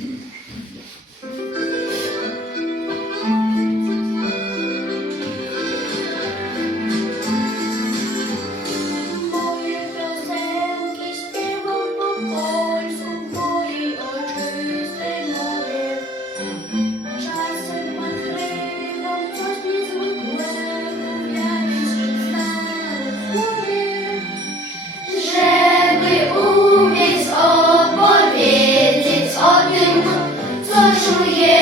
Moje piosenki śpiewam po polsku w mojej ojczystej mowie. Czasem odkrywam coś niezwykłego w jakimś znanym słowie. Żeby umieć opowiedzieć o tym, co czuję.